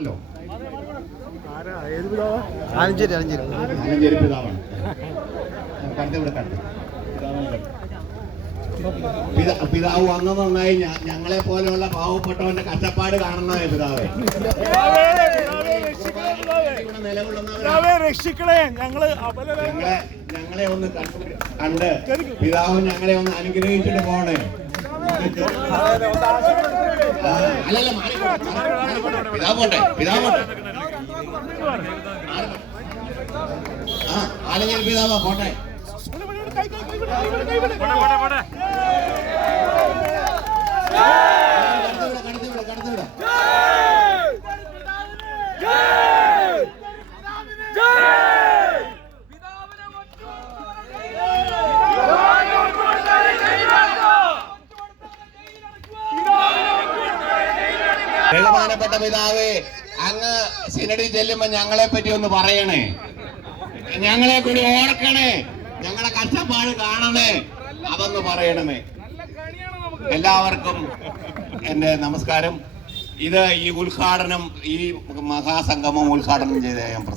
പിതാവാണല്ലോ ആലഞ്ചേരി പിതാവാണ്. പിതാവ് വന്നത് നന്നായി. ഞങ്ങളെ പോലെയുള്ള പാവപ്പെട്ടവന്റെ കഷ്ടപ്പാട് കാണുന്നതേ പിതാവേ. രക്ഷിക്കണേ. ഞങ്ങൾ ഞങ്ങളെ ഞങ്ങളെ ഒന്ന് കണ്ട് പിതാവും ഞങ്ങളെ ഒന്ന് അനുഗ്രഹിച്ചിട്ട് പോണേ. അല്ലല്ല. പിതാവ് പോട്ടെ പിതാവ് പോട്ടെ മാറി പോട്ടെ. ആ ആലഞ്ഞൽ പിതാവാ പോട്ടെ ബഹുമാനപ്പെട്ട പിതാവേ അങ്ങ് സിനഡി ചെല്ലുമ്പോ ഞങ്ങളെ പറ്റി ഒന്ന് പറയണേ. ഞങ്ങളെ കൂടി ഓർക്കണേ. ഞങ്ങളെ കഷ്ടപ്പാട് കാണണേ. അതൊന്ന് പറയണമേ. എല്ലാവർക്കും എന്റെ നമസ്കാരം. ഇത് ഈ ഉദ്ഘാടനം ഈ മഹാസംഗമം ഉദ്ഘാടനം ചെയ്ത ഞാൻ